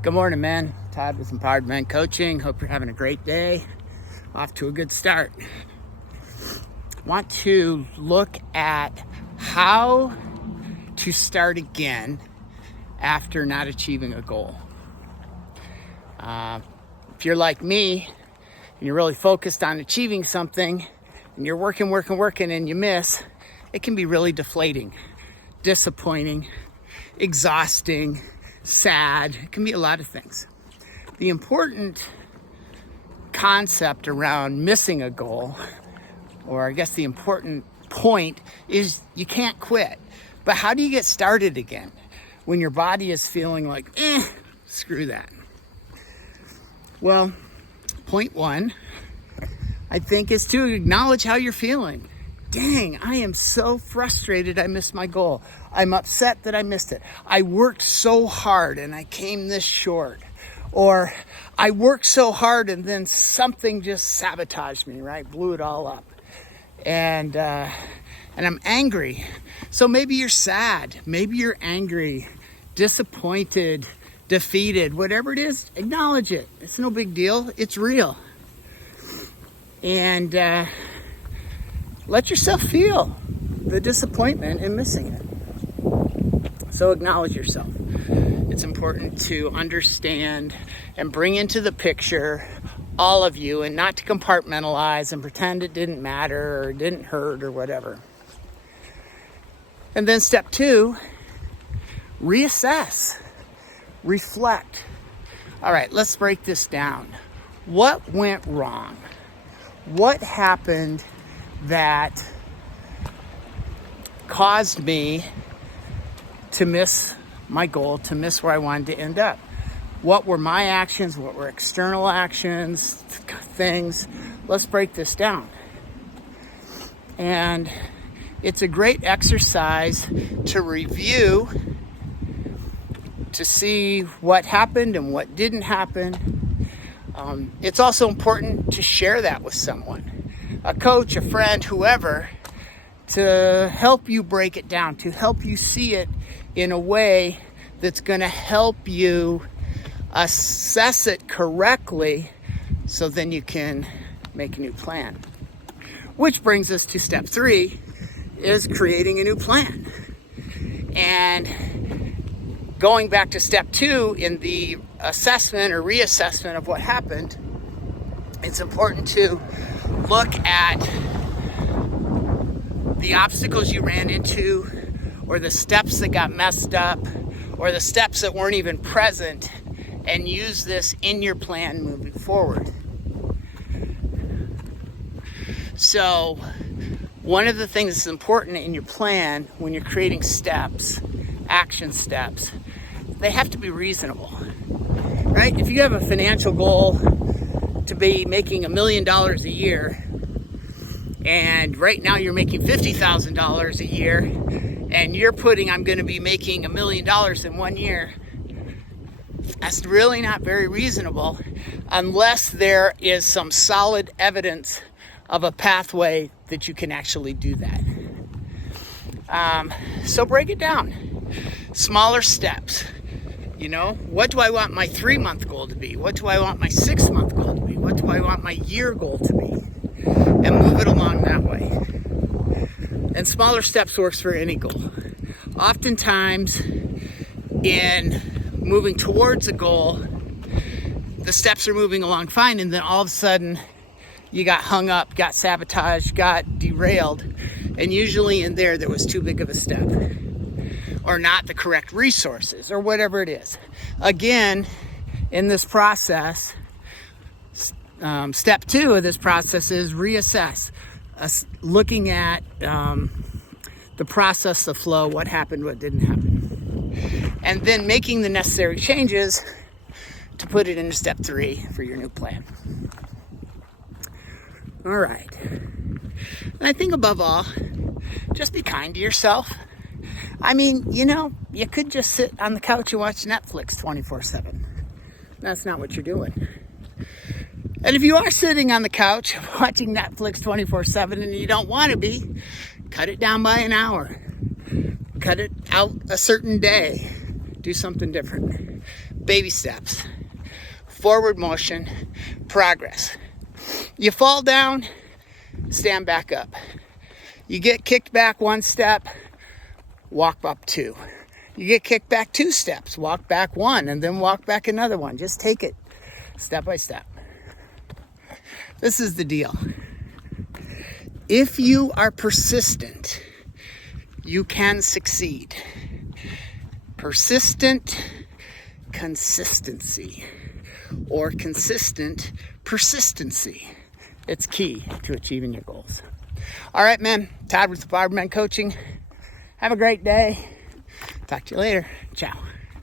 Good morning, man. Todd with Empowered Men Coaching. Hope you're having a great day. Off to a good start. Want to look at how to start again after not achieving a goal. If you're like me and you're really focused on achieving something and you're working and you miss, it can be really deflating, disappointing, exhausting, sad. It can be a lot of things. The important concept around missing a goal, or I guess the important point, is you can't quit. But how do you get started again when your body is feeling like, screw that? Well, point one, I think, is to acknowledge how you're feeling. Dang, I am so frustrated I missed my goal. I'm upset that I missed it. I worked so hard and I came this short. Or I worked so hard and then something just sabotaged me, right? Blew it all up. And I'm angry. So maybe you're sad. Maybe you're angry, disappointed, defeated. Whatever it is, acknowledge it. It's no big deal. It's real. And let yourself feel the disappointment in missing it. So acknowledge yourself. It's important to understand and bring into the picture all of you, and not to compartmentalize and pretend it didn't matter or didn't hurt or whatever. And then step two, reassess, reflect. All right, let's break this down. What went wrong? What happened that caused me to miss my goal, to miss where I wanted to end up? What were my actions? What were external actions, things? Let's break this down. And it's a great exercise to review, to see what happened and what didn't happen. It's also important to share that with someone, a coach, a friend, whoever, to help you break it down, to help you see it in a way that's going to help you assess it correctly, so then you can make a new plan. Which brings us to step three, is creating a new plan. And going back to step two in the assessment or reassessment of what happened, it's important to look at the obstacles you ran into, or the steps that got messed up, or the steps that weren't even present, and use this in your plan moving forward. So, one of the things that's important in your plan when you're creating steps, action steps, they have to be reasonable, right? If you have a financial goal to be making $1 million a year, and right now you're making $50,000 a year, and you're putting, I'm going to be making $1 million in 1 year, that's really not very reasonable unless there is some solid evidence of a pathway that you can actually do that. So break it down. Smaller steps. You know, what do I want my 3-month goal to be? What do I want my 6-month goal to be? What do I want my year goal to be? And move it along that way. And smaller steps works for any goal. Oftentimes, in moving towards a goal, the steps are moving along fine, and then all of a sudden you got hung up, got sabotaged, got derailed, and usually in there was too big of a step, or not the correct resources, or whatever it is. Again, in this process, step two of this process is reassess, looking at the process, the flow, what happened, what didn't happen. And then making the necessary changes to put it into step three for your new plan. All right. And I think above all, just be kind to yourself. I mean, you know, you could just sit on the couch and watch Netflix 24/7. That's not what you're doing. And if you are sitting on the couch watching Netflix 24/7 and you don't want to be, cut it down by an hour. Cut it out a certain day. Do something different. Baby steps. Forward motion. Progress. You fall down, stand back up. You get kicked back 1 step, walk up 2. You get kicked back 2 steps, walk back 1, and then walk back another 1. Just take it step by step. This is the deal. If you are persistent, you can succeed. Persistent consistency, or consistent persistency. It's key to achieving your goals. All right, man. Todd with 𝐕𝐈𝐃𝐄𝐓 Coaching. Have a great day. Talk to you later. Ciao.